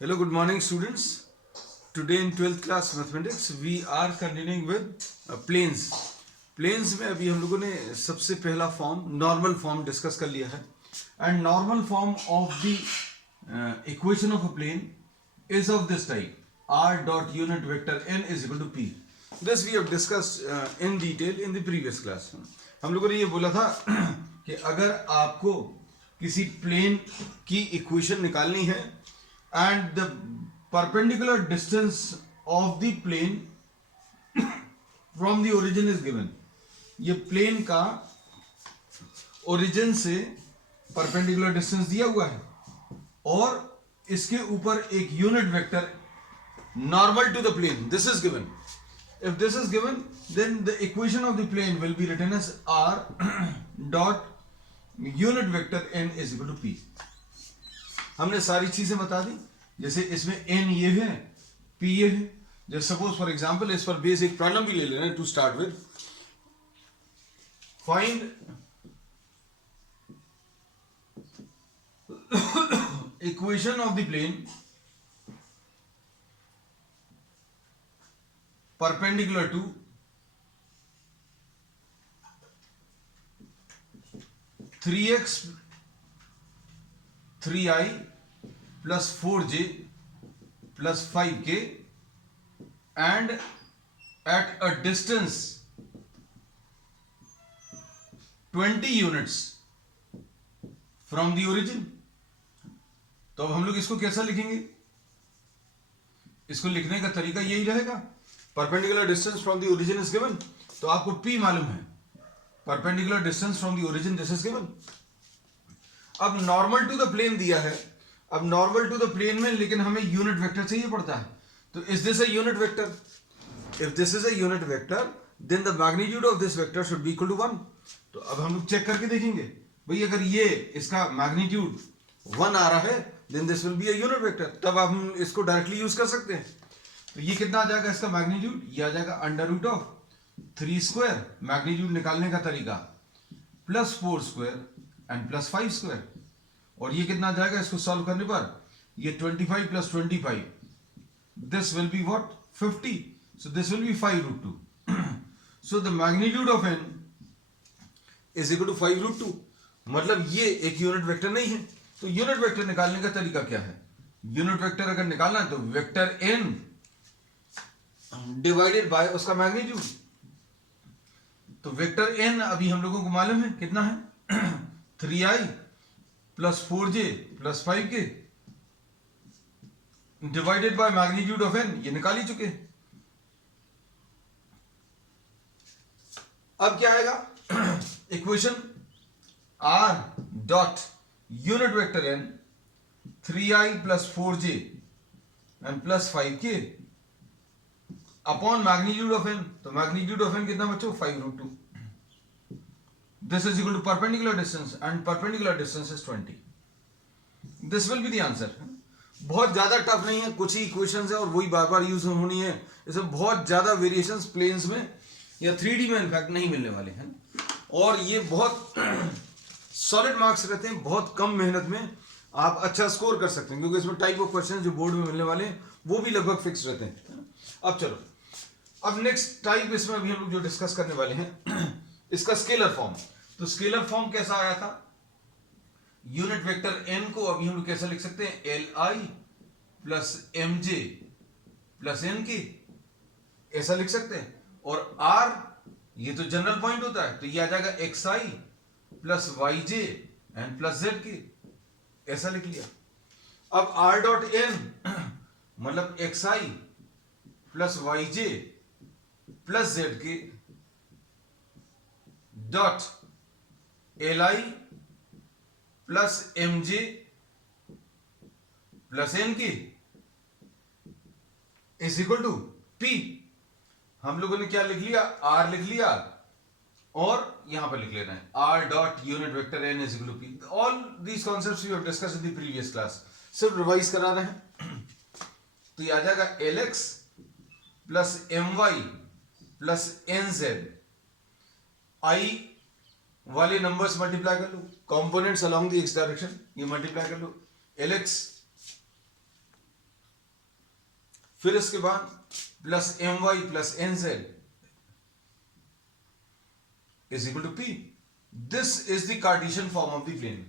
Hello, good morning, students. Today in 12th class mathematics, we are continuing with planes. Planes में अभी हम लोगों ने सबसे पहला फॉर्म नॉर्मल फॉर्म डिस्कस कर लिया है and normal form of the equation of a plane is of this type r dot unit vector n is equal to p. This we have discussed in detail in the previous class. हम लोगों ने ये बोला था कि अगर आपको किसी प्लेन की इक्वेशन निकालनी है and the perpendicular distance of the plane from the origin is given. ये प्लेन का ओरिजिन से परपेंडिकुलर डिस्टेंस दिया हुआ है और इसके ऊपर एक unit vector normal to the plane this is given. If this is given, then the equation of the plane will be written as r dot unit vector n is equal to p. हमने सारी चीजें बता दी. जैसे इसमें n ये है, p ये है. जैसे सपोज फॉर एग्जांपल इस पर बेस एक प्रॉब्लम भी ले लेना है to start with. Find equation of the plane perpendicular to three x 3i plus 4j plus 5k and at a distance 20 units from the origin. तो अब हम लोग इसको कैसा लिखेंगे? इसको लिखने का तरीका यही रहेगा. Perpendicular distance from the origin is given, तो आपको p मालूम है. Perpendicular distance from the origin this is given. अब नॉर्मल टू द प्लेन दिया है. अब नॉर्मल टू द प्लेन में लेकिन हमें यूनिट वेक्टर चाहिए पड़ता है. तो is this a unit vector? If this is a unit vector then the magnitude of this vector should be equal to 1. तो अब हम लोग चेक करके देखेंगे भाई अगर ये इसका मैग्नीट्यूड 1 आ रहा है then this will be a unit vector. तब आप हम इसको डायरेक्टली यूज कर सकते हैं. तो ये कितना आ जाएगा इसका मैग्नीट्यूड? ये आ जाएगा under root of 3 square magnitude निकालने का तरीका plus 4 square and plus 5 square. और ये कितना आ जाएगा इसको सॉल्व करने पर? ये 25 plus 25 this will be what 50. So this will be 5 root 2. So the magnitude of n is equal to 5 root 2. मतलब ये एक यूनिट वेक्टर नहीं है. तो यूनिट वेक्टर निकालने का तरीका क्या है? यूनिट वेक्टर अगर निकालना है तो वेक्टर n डिवाइडेड बाय उसका मैग्नीट्यूड. तो वेक्टर n अभी हम लोगों को मालूम है कितना है 3i plus 4j plus 5k divided by magnitude of n. ये निकाल ही चुके. अब क्या आएगा? इक्वेशन r dot unit vector n 3i plus 4j and plus 5k upon magnitude of n. तो मैग्नीट्यूड ऑफ n कितना बच्चों? 5 root 2. This is equal to perpendicular distance and perpendicular distance is 20. This will be the answer. बहुत ज्यादा tough नहीं है, कुछ ही equations है और वही बार बार यूज होनी है. इसमें बहुत ज्यादा वेरिएशंस प्लेन्स में या 3D में इनफैक्ट नहीं मिलने वाले हैं. और ये बहुत सॉलिड मार्क्स रहते हैं. बहुत कम मेहनत में आप अच्छा स्कोर कर सकते हैं क्योंकि इसमें टाइप ऑफ क्वेश्चन जो बोर्ड में मिलने वाले हैं वो भी लगभग फिक्स रहते हैं. अब चलो, अब नेक्स्ट टाइप इसमें अभी हम लोग जो डिस्कस करने वाले हैं इसका स्केलर फॉर्म. तो स्केलर फॉर्म कैसा आया था? यूनिट वेक्टर n को अभी हम लोग कैसा लिख सकते हैं? li plus mj plus nk ऐसा लिख सकते हैं. और r ये तो जनरल पॉइंट होता है तो ये आ जाएगा xi plus yj and plus zk ऐसा लिख लिया. अब r डॉट n मतलब xi plus yj plus zk dot li plus mj plus nk is equal to p. हम लोगों ने क्या लिख लिया? r लिख लिया और यहां पर लिख लेना है r dot unit vector n is equal to p. All these concepts we have discussed in the previous class. सिर्फ रिवाइज करा रहे हैं. तो ये आ जाएगा lx plus my plus nz i वाले नंबर्स मल्टीप्लाई कर लो, components along the x direction, ये मल्टीप्लाई कर लो, lx फिर इसके बाद plus m y plus n z is equal to p. This is the Cartesian form of the plane.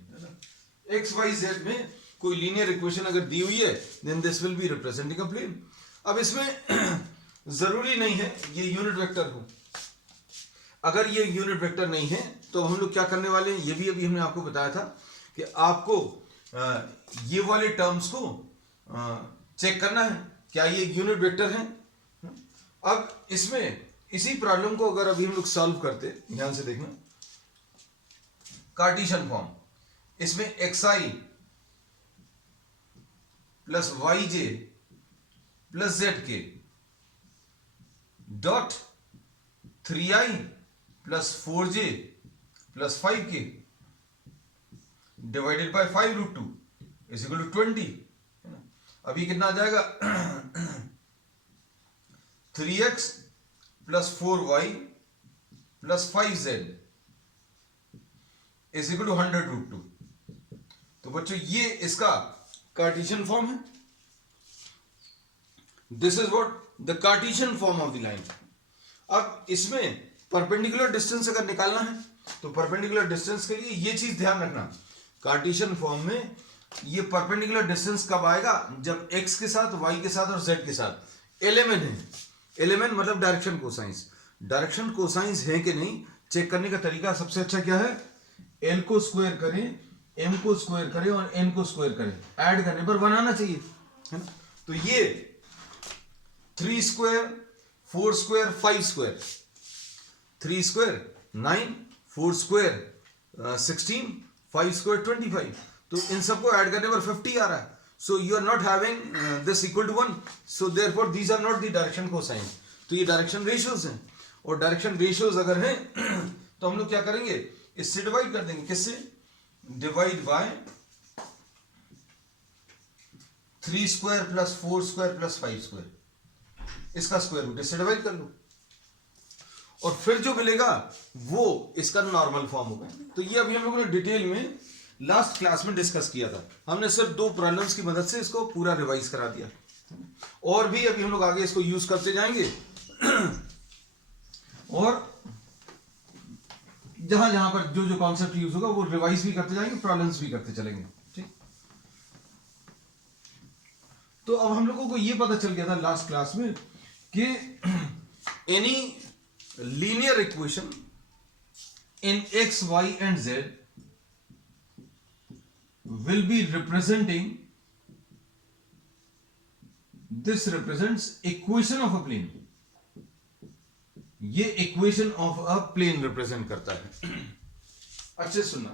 X y z में कोई लीनियर इक्वेशन अगर दी हुई है then this will be representing a plane. अब इसमें जरूरी नहीं है ये यूनिट वेक्टर हो. अगर ये यूनिट वेक्टर नहीं है तो हम लोग क्या करने वाले हैं, ये भी अभी हमने आपको बताया था कि आपको ये वाले टर्म्स को चेक करना है क्या ये यूनिट वेक्टर है. अब इसमें इसी प्रॉब्लम को अगर अभी हम लोग सॉल्व करते, ध्यान से देखना, कार्टेशियन फॉर्म, इसमें x i plus y j plus z k dot 3i plus 4j plus 5k divided by 5√2 is equal to 20. अभी कितना आ जाएगा 3x plus 4y plus 5z is equal to 100√2. तो बच्चों ये इसका कार्टेशियन फॉर्म है. This is what the Cartesian form of the line. अब इसमें परपेंडिकुलर डिस्टेंस अगर निकालना है तो परपेंडिकुलर डिस्टेंस के लिए ये चीज ध्यान रखना, कार्टेशियन फॉर्म में ये परपेंडिकुलर डिस्टेंस कब आएगा, जब x के साथ, y के साथ और z के साथ एलिमेंट है. एलिमेंट मतलब डायरेक्शन कोसाइंस. डायरेक्शन कोसाइंस है कि नहीं चेक करने का तरीका सबसे अच्छा क्या है, l को स्क्वायर करें, m को स्क्वायर करें और n को स्क्वायर करें, ऐड करने पर 1 आना चाहिए, है ना. तो ये 3 square 4 square 5 square, 3 square 9, 4 square 16, 5 square 25. तो इन सबको ऐड करने पर 50 आ रहा है. So you are not having this equal to 1, so therefore these are not the direction cosine. तो ये डायरेक्शन रेशियोज हैं, और डायरेक्शन रेशियोज अगर हैं तो हम लोग क्या करेंगे, इससे डिवाइड कर देंगे. किससे? Divide by 3 square plus 4 square plus 5 square, इसका स्क्वायर रूट इससे डिवाइड कर लो, और फिर जो मिलेगा वो इसका नॉर्मल फॉर्म होगा. तो ये अभी हम लोगों ने डिटेल में लास्ट क्लास में डिस्कस किया था. हमने सिर्फ 2 प्रॉब्लम्स की मदद से इसको पूरा रिवाइज करा दिया, और भी अभी हम लोग आगे इसको यूज करते जाएंगे और जहां जहां पर जो जो कॉन्सेप्ट यूज होगा वो रिवाइज भी करते जाएंगे, प्रॉब्लम्स भी करते चलेंगे. ठीक. तो अब हम लोगों को ये पता चल गया था लास्ट क्लास में कि any linear equation in x, y and z will be representing, this represents equation of a plane. ये equation of a plane represent करता है. अच्छे सुनना,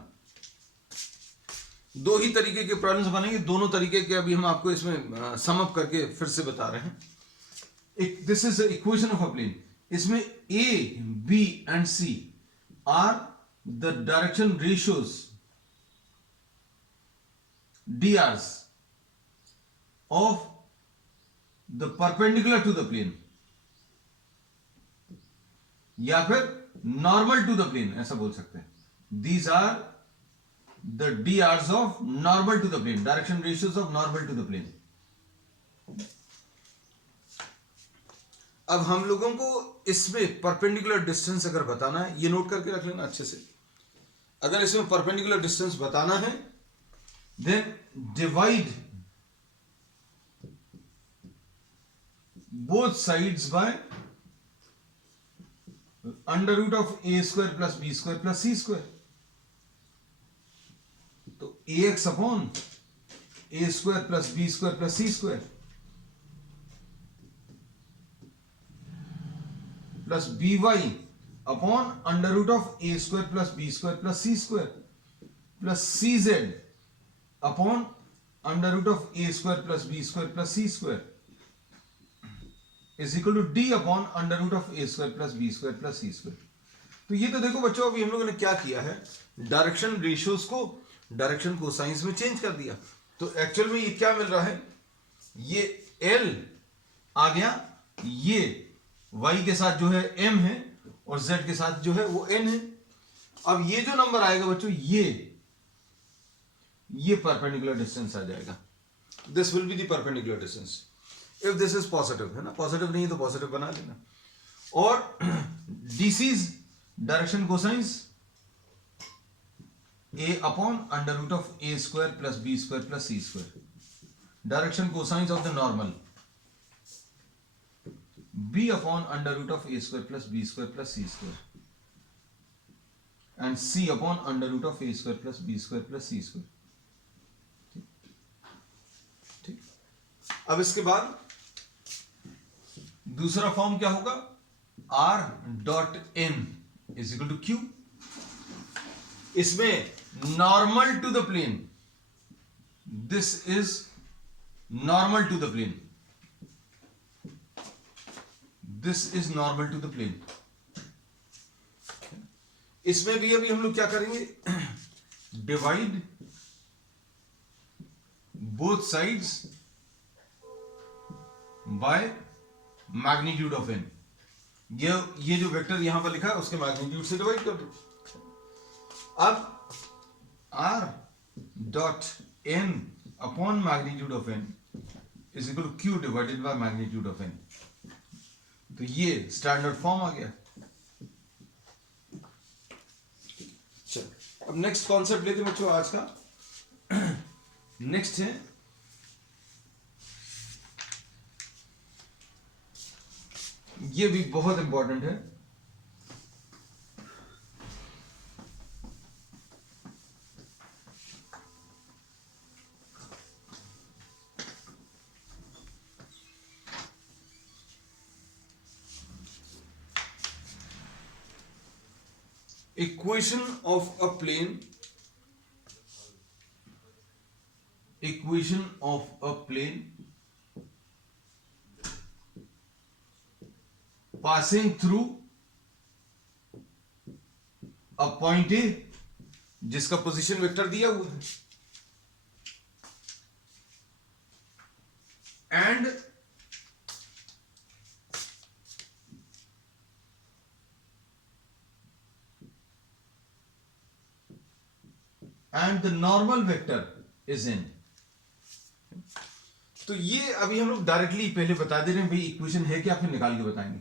2 ही तरीके के प्रॉब्लम्स बनेंगे, दोनों तरीके के अभी हम आपको इसमें सम अप करके फिर से बता रहे हैं. This is equation of a plane. इसमें a, b and c are the direction ratios, drs of the perpendicular to the plane, या फिर नॉर्मल टू द प्लेन ऐसा बोल सकते हैं. These are the drs of normal to the plane, direction ratios of normal to the plane. अब हम लोगों को इसमें परपेंडिकुलर डिस्टेंस अगर बताना है, ये नोट करके रख लेना अच्छे से. अगर इसमें परपेंडिकुलर डिस्टेंस बताना है then divide both sides by under root of a square plus b square plus c square. तो a x upon a square plus b square plus c square plus b y upon under root of a square plus b square plus c square plus c z upon under root of a square plus b square plus c square is equal to d upon under root of a square plus b square plus c square. तो ये तो देखो बच्चों, अभी हम लोगों ने क्या किया है, डायरेक्शन रेशियोज को डायरेक्शन कोसाइंस में चेंज कर दिया. तो एक्चुअल में ये क्या मिल रहा है, ये L आ गया, ये y के साथ जो है m है और z के साथ जो है वो n है. अब ये जो नंबर आएगा बच्चों, ये परपेंडिकुलर डिस्टेंस आ जाएगा. This will be the perpendicular distance. If this is positive, है ना, पॉजिटिव नहीं है तो पॉजिटिव बना लेना। और DCs direction cosines a upon under root of a square plus b square plus c square, direction cosines of the normal b upon under root of a square plus b square plus c square and c upon under root of a square plus b square plus c square। ठीक, अब इसके बाद दूसरा form क्या होगा, r dot n is equal to q। इसमें normal to the plane, this is normal to the plane, this is normal to the plane. इसमें भी अभी हम लोग क्या करेंगे, divide both sides by magnitude of n। ये जो वेक्टर यहां पर लिखा है उसके मैग्नीट्यूड से डिवाइड कर दो। अब r dot n upon magnitude of n is equal to q divided by magnitude of n। तो ये स्टैंडर्ड फॉर्म आ गया। चलो अब नेक्स्ट कॉन्सेप्ट लेते हैं बच्चों आज का। नेक्स्ट है ये भी बहुत इंपॉर्टेंट है, equation of a plane, equation of a plane passing through a point A जिसका पोजीशन वेक्टर दिया हुआ है, and the normal vector is in। तो ये अभी हम लोग डायरेक्टली पहले बता दे रहे हैं भाई इक्वेशन है क्या, फिर निकाल के बताएंगे।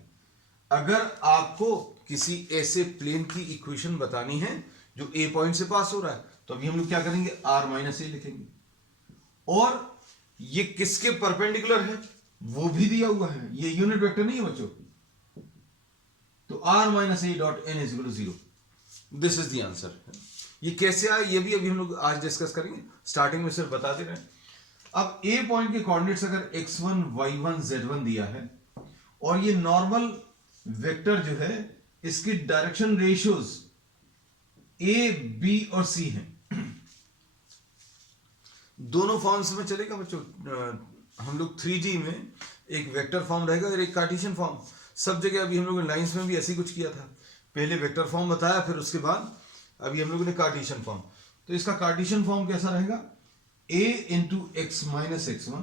अगर आपको किसी ऐसे प्लेन की इक्वेशन बतानी है जो ए पॉइंट से पास हो रहा है तो अभी हम लोग क्या करेंगे, r माइनस ए लिखेंगे, और ये किसके परपेंडिकुलर है वो भी दिया हुआ है, ये यूनिट वेक्टर नहीं है बच्चों। तो r minus a dot n is equal to 0, this is the answer. ये कैसे आया ये भी अभी हम लोग आज डिस्कस करेंगे, स्टार्टिंग में सिर्फ बता दे रहे हैं। अब ए पॉइंट के कोऑर्डिनेट्स अगर x1 y1 z1 दिया है और ये नॉर्मल वेक्टर जो है इसकी डायरेक्शन रेशियोज a b और c हैं, दोनों फॉर्म्स में चलेगा बच्चों। हम लोग 3D में एक वेक्टर फॉर्म रहेगा और एक कार्टेशियन फॉर्म, सब जगह अभी हम लोगों ने लाइंस में भी ऐसे ही कुछ किया था, पहले वेक्टर फॉर्म बताया फिर उसके बाद अभी हम लोगों ने कार्टेशियन फॉर्म। तो इसका कार्टेशियन फॉर्म कैसा रहेगा, a into x minus x1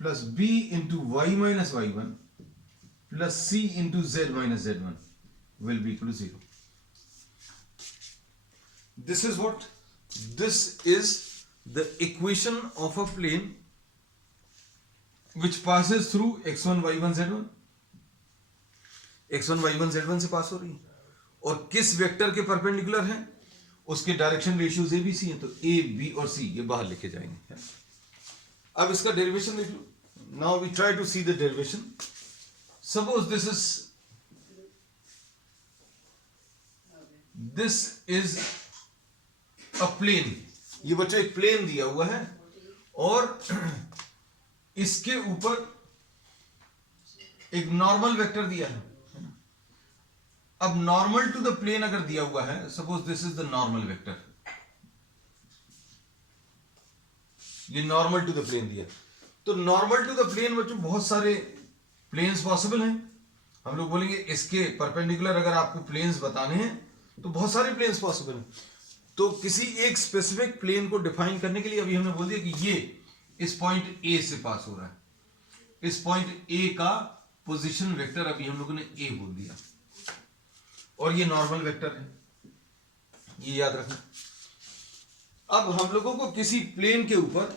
plus b into y minus y1 plus c into z minus z1 will be equal to 0। This is what, this is the equation of a plane which passes through x1 y1 z1। x1 y1 z1 से पास हो रही है और किस vector के perpendicular है, उसके direction ratios a b c है, तो ए बी और सी ये बाहर लिखे जाएंगे। अब इसका डेरिवेशन देख लो। Now we try to see the derivation. Suppose this is a plane, ये बच्चों एक प्लेन दिया हुआ है और इसके ऊपर एक नॉर्मल वेक्टर दिया है। अब नॉर्मल टू द प्लेन अगर दिया हुआ है, suppose this is the normal vector, ये नॉर्मल टू द प्लेन दिया, तो नॉर्मल टू द प्लेन बच्चों बहुत सारे प्लेन्स पॉसिबल हैं। हम लोग बोलेंगे इसके परपेंडिकुलर अगर आपको प्लेन्स बताने हैं तो बहुत सारे प्लेन्स पॉसिबल हैं। तो किसी एक स्पेसिफिक प्लेन को डिफाइन करने के लिए अभी हमने बोल दिया कि ये इस पॉइंट ए से पास हो रहा है, इस पॉइंट ए का पोजीशन वेक्टर अभी हम लोगों ने ए बोल दिया और ये नॉर्मल वेक्टर है, ये याद रखना। अब हम लोगों को किसी प्लेन के ऊपर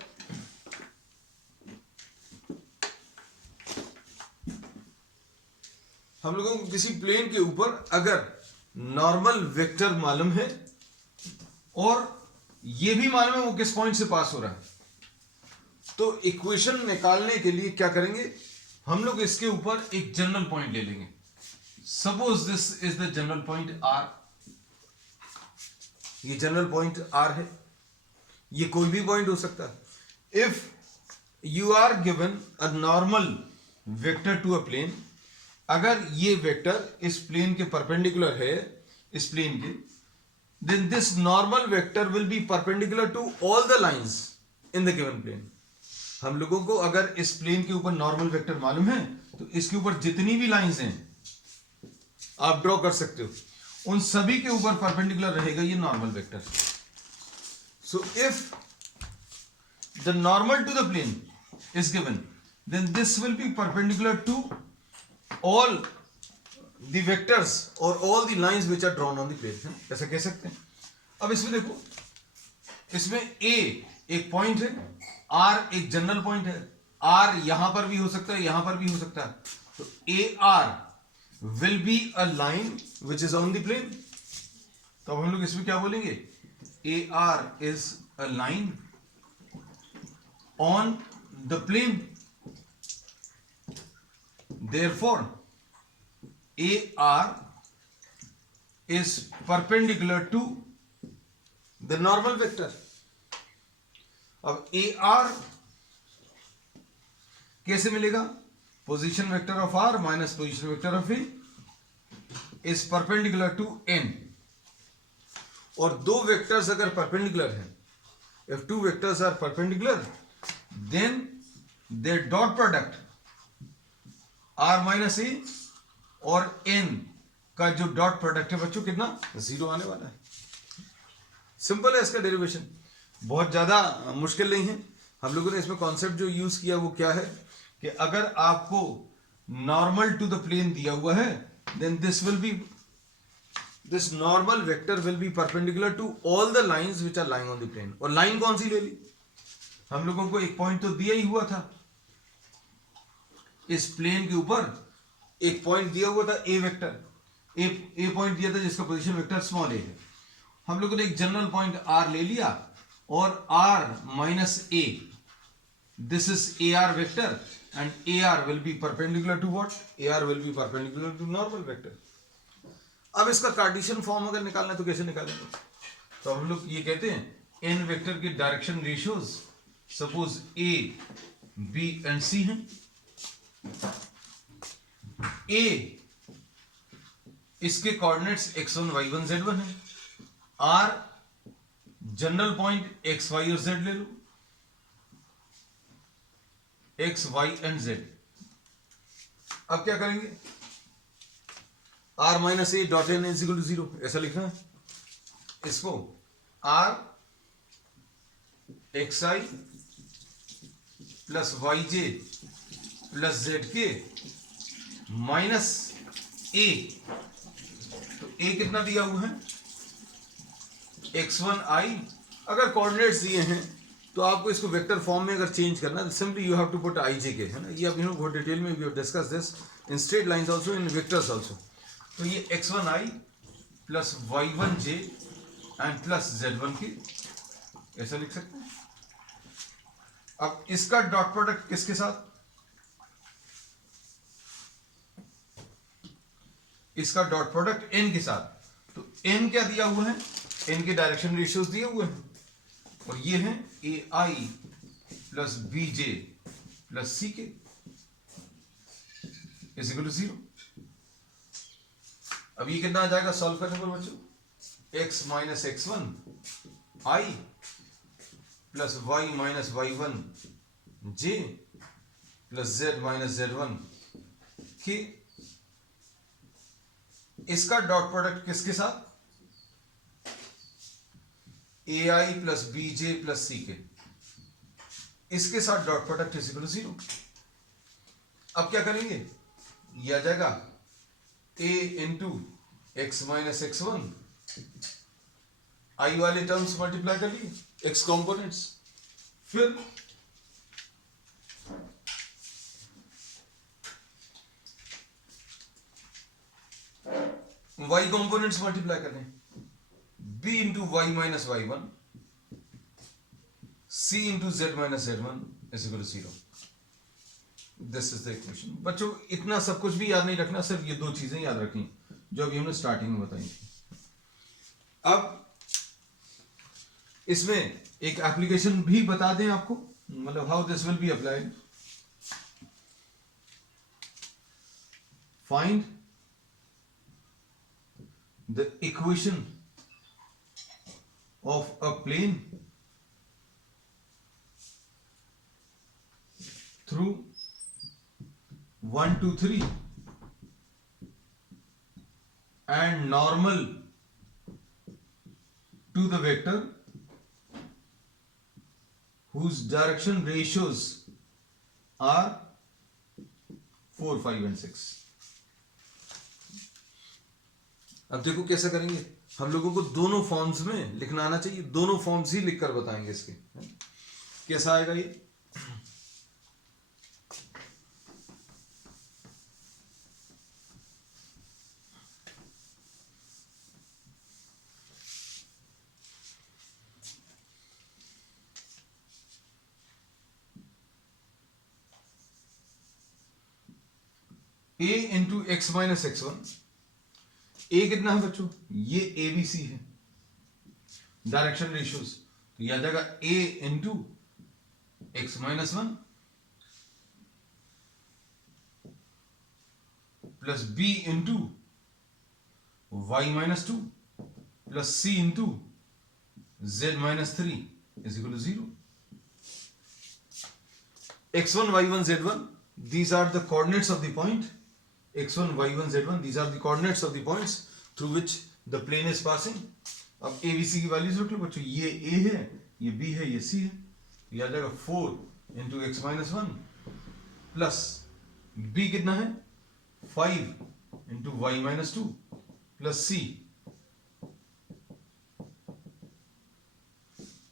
हम लोगों को किसी प्लेन के ऊपर अगर नॉर्मल वेक्टर मालूम है और ये भी मालूम है वो किस पॉइंट से पास हो रहा है, तो इक्वेशन निकालने के लिए क्या करेंगे, हम लोग इसके ऊपर एक जनरल पॉइंट ले लेंगे. Suppose this is the general point r. ये जनरल पॉइंट आर है, ये कोई भी पॉइंट हो सकता है. If you are given a normal vector to a plane, अगर ये वेक्टर इस प्लेन के परपेंडिकुलर है, इस प्लेन के, then this normal vector will be perpendicular to all the lines in the given plane. हम लोगों को अगर इस प्लेन के ऊपर नॉर्मल वेक्टर मालूम है तो इसके ऊपर जितनी भी लाइंस हैं आप ड्रॉ कर सकते हो, उन सभी के ऊपर परपेंडिकुलर रहेगा ये normal vector. So if the normal to the plane is given, then this will be perpendicular to all the vectors or all the lines which are drawn on the plane. ऐसा कह सकते हैं. अब इसमें देखो, इसमें A एक point है, R एक जनरल पॉइंट है, R यहां पर भी हो सकता है, यहां पर भी हो सकता है. तो AR will be a line which is on the plane. तो अब हम लोग इसमें क्या बोलेंगे, AR is a line on the plane. Therefore AR is perpendicular to the normal vector. अब AR कैसे मिलेगा, position vector of R minus position vector of A is perpendicular to N. और दो वेक्टर्स अगर परपेंडिकुलर हैं, if two vectors are perpendicular, then their dot product R minus A और n का जो डॉट प्रोडक्ट है बच्चों कितना, 0 आने वाला है. सिंपल है इसका डेरिवेशन, बहुत ज्यादा मुश्किल नहीं है. हम लोगों ने इसमें कॉन्सेप्ट जो यूज किया वो क्या है कि अगर आपको नॉर्मल टू द प्लेन दिया हुआ है, then this normal vector will be perpendicular to all the lines which are lying on the plane. और लाइन कौन सी ले ली, हम लोगों को एक पॉइंट तो दिया ही हुआ था, इस प्लेन के ऊपर एक पॉइंट दिया हुआ था, ए वेक्टर, ए पॉइंट दिया था जिसका पोजीशन वेक्टर स्मॉल ए है. हम लोगों ने एक जनरल पॉइंट आर ले लिया और r minus a, this is a r vector and a r will be perpendicular to what, a r will be perpendicular to normal vector. अब इसका कार्टेशियन फॉर्म अगर निकालना है तो कैसे निकालेंगे, तो हम लोग ये कहते हैं एन वेक्टर के direction ratios, suppose a b and c हैं. A इसके कोऑर्डिनेट्स x1 y1 z1 है, R general point x y और z ले लो, x y एंड z. अब क्या करेंगे, R minus a dot n is equal to 0 ऐसा लिखना है. इसको R xi plus yj plus z के माइनस ए, तो ए कितना दिया हुआ है, x1i. अगर कोऑर्डिनेट्स दिए हैं तो आपको इसको वेक्टर फॉर्म में अगर चेंज करना है, simply you have to put ij k, है ना. ये आप बहुत डिटेल में we have discuss this in straight lines also, in vectors also. तो ये x1i plus y1j and plus z1 की ऐसा लिख सकते हैं. अब इसका डॉट प्रोडक्ट किसके साथ, इसका डॉट प्रोडक्ट n के साथ. तो n क्या दिया हुआ है, n के डायरेक्शन रेशियोज दिए हुए हैं और ये हैं ai plus bj plus ck is equal to 0. अब ये कितना आ जाएगा सॉल्व करने पर बच्चों, x minus x1 i plus y minus y1 j plus z minus z1 k. इसका डॉट प्रोडक्ट किसके साथ, ai plus bj plus ck, इसके साथ dot product is equal to 0. अब क्या करेंगे, ये आ जाएगा a into x minus x1, i वाले टर्म्स मल्टीप्लाई कर लिए, x कॉम्पोनेंट्स, फिर y कंपोनेंट्स मल्टीप्लाई कर लें, b into y minus y one, c into z minus Z one is equal to 0। This is the equation. बच्चों इतना सब कुछ भी याद नहीं रखना, सिर्फ ये दो चीजें याद रखनी जो अभी हमने स्टार्टिंग में बताई थी। अब इसमें एक एप्लीकेशन भी बता दें आपको, मतलब how this will be applied. Find the equation of a plane through 1 2 3 and normal to the vector whose direction ratios are 4 5 and 6। अब देखो कैसे करेंगे, हम लोगों को दोनों फॉर्म्स में लिखना आना चाहिए, दोनों फॉर्म्स ही लिखकर बताएंगे इसके। कैसा आएगा ये, a into x minus x one. A कितना है बच्चों, ये ए बी सी है, डायरेक्शन रेशियोज, तो यह आ जाएगा a into x minus one plus b into y minus two plus c into z minus three is equal to 0। x1 y1 z1 these are the coordinates of the point, x1 y1 z1 these are the coordinates of the points through which the plane is passing। अब a b c की values रख लो बच्चों, ये a है, ये b है, ये c है, तो याद आएगा 4 into x minus one plus b कितना है 5 into y minus two plus c,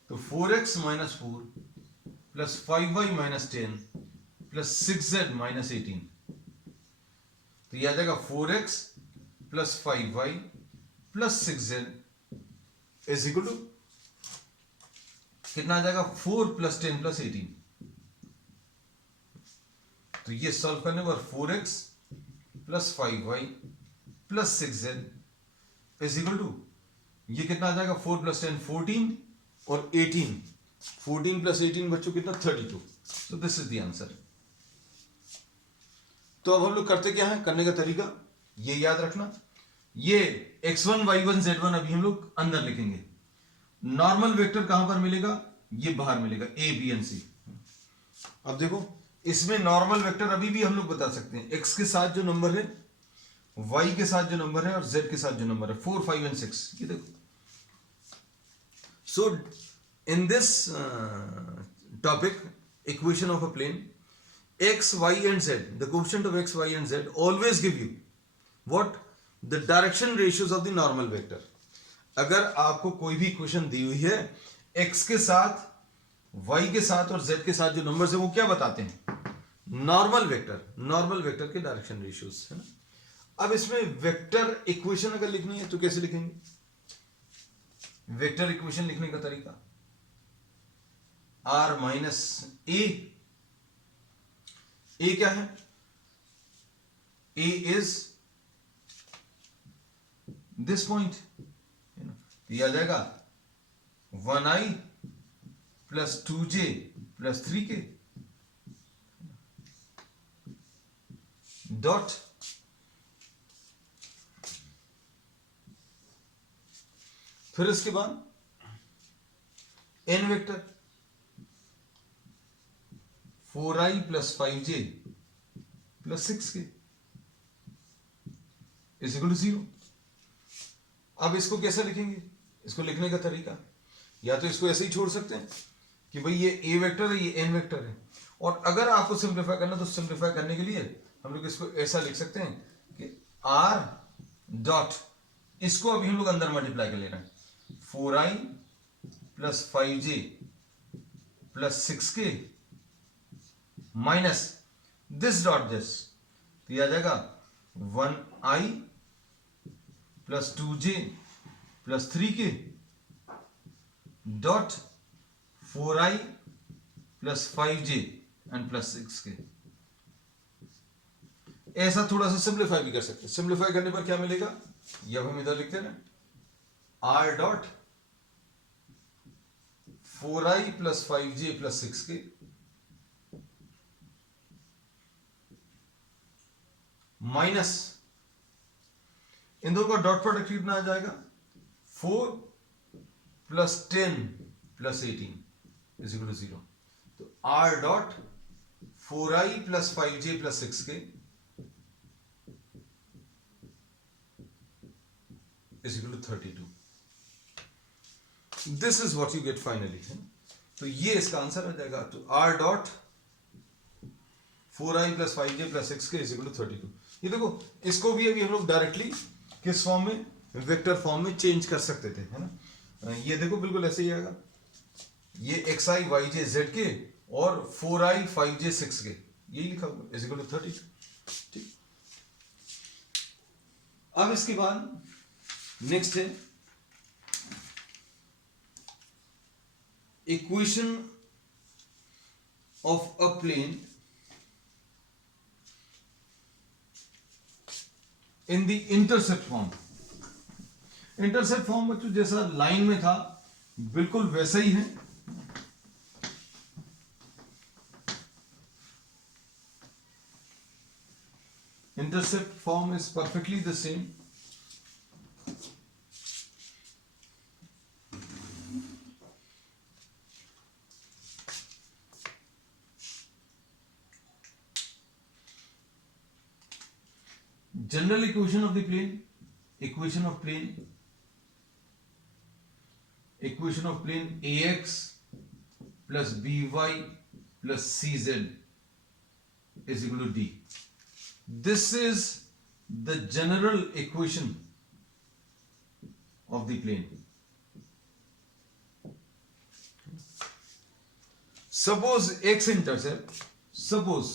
तो 4x minus 4 plus 5y minus 10 plus 6z minus 18, तो यह आ जाएगा 4x plus 5y plus 6z is equal to कितना आ जाएगा 4 प्लस 10 प्लस 18। तो ये सॉल्व करने पर 4x plus 5y plus 6z is equal to ये कितना आ जाएगा 4 प्लस 10 14 और 18, 14 प्लस 18 बच्चों कितना 32। तो दिस इज द आंसर। तो अब हम लोग करते क्या है, करने का तरीका ये याद रखना, ये x1 y1 z1 अभी हम लोग अंदर लिखेंगे, नॉर्मल वेक्टर कहां पर मिलेगा, ये बाहर मिलेगा a b and c। अब देखो इसमें नॉर्मल वेक्टर अभी भी हम लोग बता सकते हैं, x के साथ जो नंबर है, y के साथ जो नंबर है और z के साथ जो नंबर है 4 5 and 6, ये देखो। So in this topic, equation of a plane, x, y and z, the coefficient of x, y and z always give you what? The direction ratios of the normal vector। अगर आपको कोई भी equation दी हुई है, x के साथ, y के साथ और z के साथ जो नंबर्स है वो क्या बताते हैं, नॉर्मल वेक्टर के डायरेक्शन रेशियोज है ना। अब इसमें वेक्टर इक्वेशन अगर लिखनी है तो कैसे लिखेंगे, वेक्टर इक्वेशन लिखने का तरीका r माइनस ए क्या है, a इज दिस पॉइंट, दिया जाएगा 1i plus 2j plus 3k dot फिर इसके बाद n vector 4i plus 5j plus 6k is equal to 0। अब इसको कैसे लिखेंगे, इसको लिखने का तरीका या तो इसको ऐसे ही छोड़ सकते हैं कि भाई ये a वेक्टर है, ये n वेक्टर है, और अगर आपको सिंप्लीफाई करना तो सिंप्लीफाई करने के लिए हम लोग इसको ऐसा लिख सकते हैं कि r डॉट, इसको अभी हम लोग अंदर मल्टीप्लाई कर ले रहे हैं, 4i plus 5j plus 6k minus this dot this, तो यह आ जाएगा 1i plus 2j plus 3k dot 4i plus 5j and plus 6k। ऐसा थोड़ा सा सिंप्लीफाई भी कर सकते हैं। सिंप्लीफाई करने पर क्या मिलेगा, ये अब हम इधर लिखते हैं ना, r dot 4i plus 5j plus 6k minus इन दोनों का डॉट प्रोडक्ट कितना आ जाएगा, 4 plus 10 plus 18 is equal to 0। तो r dot 4i plus 5j plus 6k is equal to 32. This is what you get finally. तो ये इसका आंसर आ जाएगा। तो r dot 4i plus 5j plus 6k is equal to 32। ये देखो, इसको भी अभी हम लोग डायरेक्टली किस फॉर्म में, वेक्टर फॉर्म में चेंज कर सकते थे, है ना। ये देखो बिल्कुल ऐसे ही आएगा, ये xi yj zk और 4i 5j 6k यही लिखा हुआ is equal to 32। ठीक, अब इसके बाद नेक्स्ट है equation of a plane in the intercept form. Intercept form बच्चों जैसा लाइन में था बिल्कुल वैसा ही है। Intercept form is perfectly the same. General equation of the plane, equation of plane ax plus by plus cz is equal to d. This is the general equation of the plane. Suppose x-intercept, suppose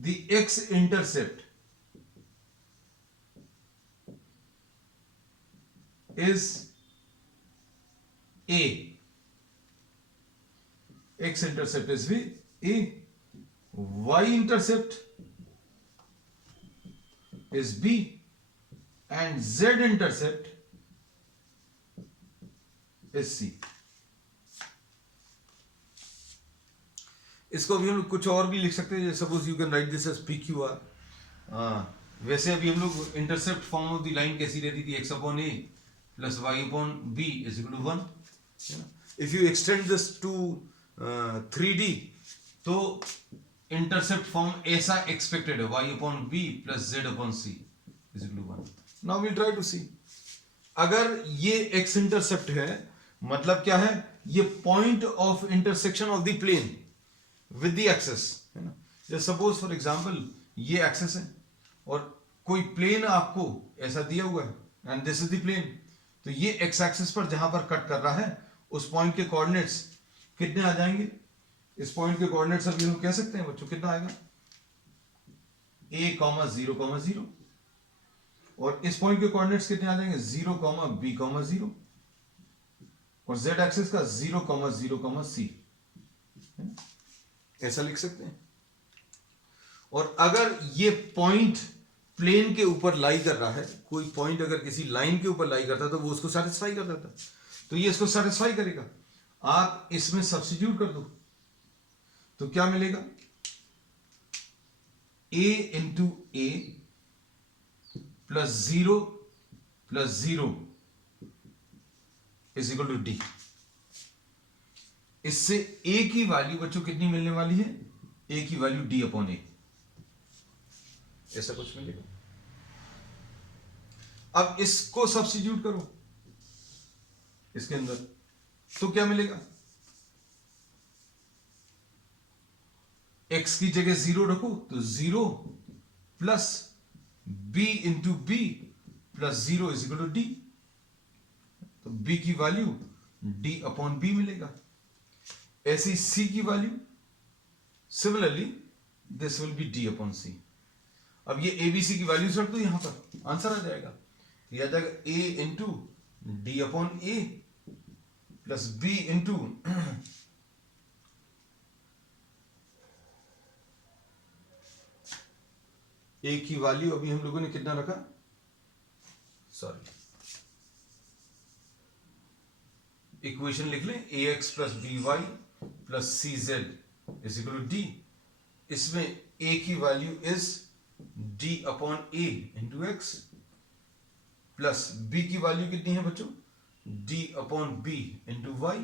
the x-intercept is a, x-intercept is a, y-intercept is b and z-intercept is c। इसको अभी हम लोग कुछ और भी लिख सकते हैं, suppose you can write this as p q r. वैसे अभी हम लोग intercept form of the line कैसी रहती थी, x upon a plus y upon b is equal to 1। If you extend this to 3D तो इंटरसेप्ट फॉर्म ऐसा expected है, y upon b plus z upon c is equal to 1। Now we try to see, अगर ये x intercept है मतलब क्या है, ये point of intersection of the plane with the axes, है ना। जैसे सपोज फॉर एग्जांपल ये एक्सेस है और कोई प्लेन आपको ऐसा दिया हुआ है and this is the plane. तो ये एक्स एक्सिस पर जहां पर कट कर रहा है उस पॉइंट के कोऑर्डिनेट्स कितने आ जाएंगे, इस पॉइंट के कोऑर्डिनेट्स अभी हम कह सकते हैं बच्चों कितना आएगा, a, 0, 0 और इस पॉइंट के कोऑर्डिनेट्स कितने आ जाएंगे 0, b, 0 और z एक्सिस का 0, 0, c, ऐसा लिख सकते हैं। और अगर ये पॉइंट प्लेन के ऊपर लाई कर रहा है, कोई पॉइंट अगर किसी लाइन के ऊपर लाई करता है तो वो उसको सेटिस्फाई कर देता है, तो ये इसको सेटिस्फाई करेगा। आप इसमें सब्स्टिट्यूट कर दो तो क्या मिलेगा, a into a plus 0 is equal to d. इससे a की वैल्यू बच्चों कितनी मिलने वाली है, a की वैल्यू d अपॉन a, ऐसा कुछ मिलेगा। अब इसको सब्स्टिट्यूट करो इसके अंदर तो क्या मिलेगा, x की जगह 0 रखो तो 0 plus b into b plus 0 is equal to d। तो b की वैल्यू d अपॉन b मिलेगा। ऐसी c की value similarly this will be d upon c। अब ये ए बी सी की वैल्यूज रख दो यहां पर, आंसर आ जाएगा। ये आ जाएगा ए into D upon a plus B into ए की वैल्यू अभी हम लोगों ने कितना रखा, सॉरी, इक्वेशन लिख लें, a x plus b y plus c z is equal to d. इसमें ए की value is d upon a into x plus b की वैल्यू कितनी है बच्चों, d upon b into y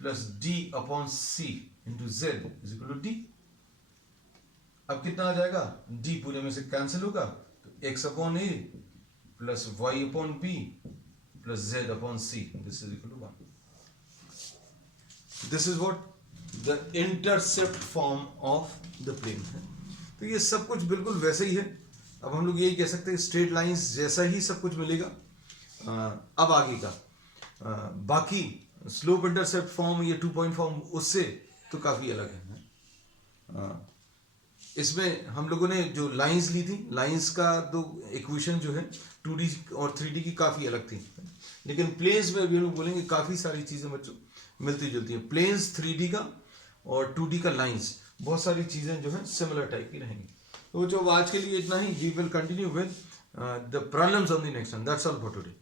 plus d upon c into z is equal to d. अब कितना आ जाएगा, डी पूरे में से कैंसिल होगा तो x upon a plus y upon b plus z upon c, this is equal to 1। This is what the intercept form of the plane है। तो ये सब कुछ बिल्कुल वैसे ही है। अब हम लोग यही कह सकते हैं स्ट्रेट लाइंस जैसा ही सब कुछ मिलेगा। अब आगे का बाकी स्लोप इंटरसेप्ट फॉर्म, ये 2 पॉइंट फॉर्म, उससे तो काफी अलग है। इसमें हम लोगों ने जो लाइंस ली थी, लाइंस का तो इक्वेशन जो है 2D और 3D की काफ़ी अलग थी, लेकिन प्लेन्स में अभी हम लोग बोलेंगे काफ़ी सारी चीज़ें बच्चों मिलती जुलती हैं। प्लेन्स 3D का और 2D का लाइंस, बहुत सारी चीज़ें जो है सिमिलर टाइप की रहेंगी। तो जो आज के लिए इतना ही, we will continue with the problems on the next one. That's all for today.